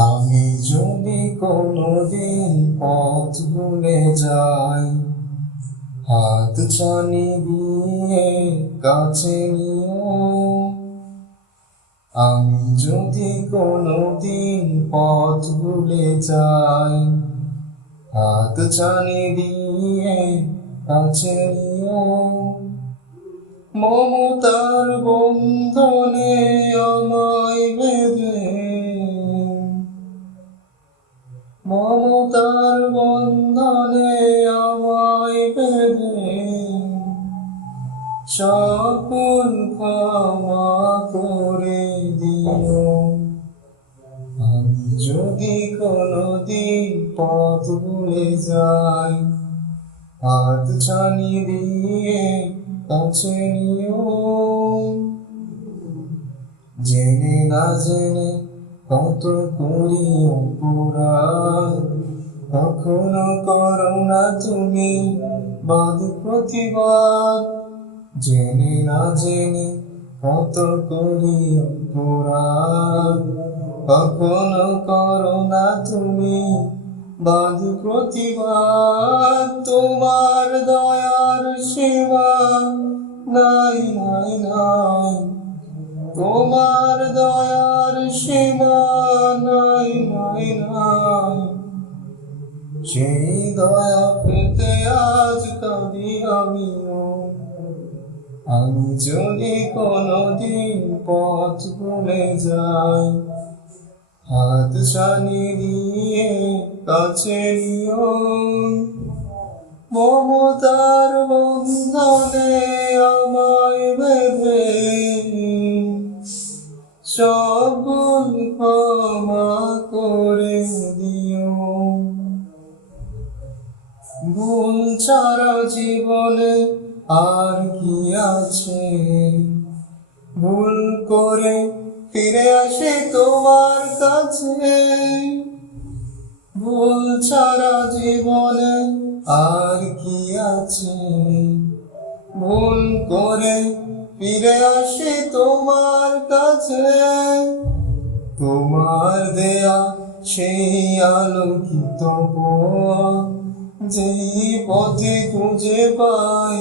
আমি যদি কোনোদিন পথ ভুলে যাই, হাত ছানি দিয়ে কাছে নিও। আমি যদি কোনোদিন পথ ভুলে যাই, হাত ছানি দিয়ে কাছে নিও। মমতার বন্ধনে আমায় বেঁধে সকল ক্ষমা করে দিও। আমি যদি কোনোদিন পথ ভুলে যাই, হাত ছানি দিয়ে কাছে নিও। জেনে না জেনে কত করি কখনো করো না তুমি বাদ প্রতিবাদ। জেনে না জেনে কত করি অপরাধ। কখনো করো না তুমি বাদ প্রতিবাদ। তোমার দয়ার সেবা নাই নাই নাই। তোমার দয়ার সীমা নাই নাই নাই। সেই দয়া পেতে আজ কাঁদি আমিও। আমি যদি কোনোদিন পথ ভুলে যাই। হাত ছানি দিয়ে কাছে নিও। মমতার বন্ধনে আমায় বেঁধে। সকল ক্ষমা করে দিও। ভুল ছাড়া জীবনে আর কি আছে? ভুল করে ফিরে আসে তোমার কাছে। ভুল ছাড়া জীবনে আর কি আছে? ভুল করে ফিরে আসে তোমার কাছে। তোমার দেয়া সেই আলোকিত পথ যেই পথে খুঁজে পাই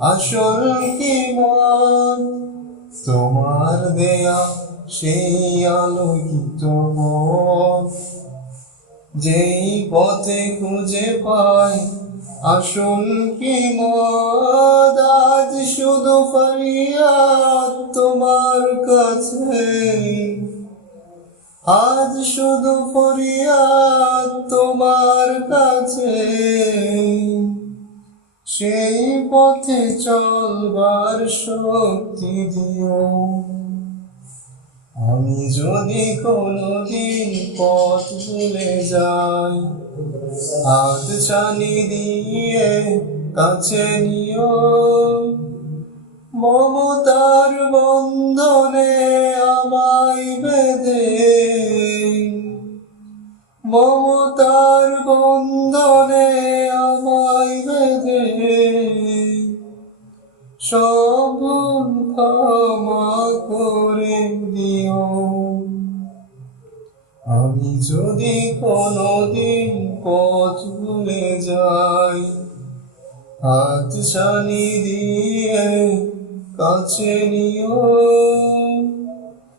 আসল কি মত তোমার দেয়া সেই আলোকিত পথ। যেই পথে খুঁজে পাই আসল কি মত আজ শুধু ফরিয়াদ তোমার কাছে। আজ শুধু ফরিয়াদ তোমার কাছে। সেই পথে চলবার শক্তি দিও। আমি যদি কোনোদিন পথ ভুলে যাই, হাত ছানি দিয়ে কাছে নিও। মমতার বন্ধনে আমায় বেঁধে মমতার বন্ধনে আমায় বেঁধে। সব ক্ষমা করে দিও। আমি যদি কোনোদিন পথ ভুলে যাই, হাত ছানি দিয়ে কাছে নিও।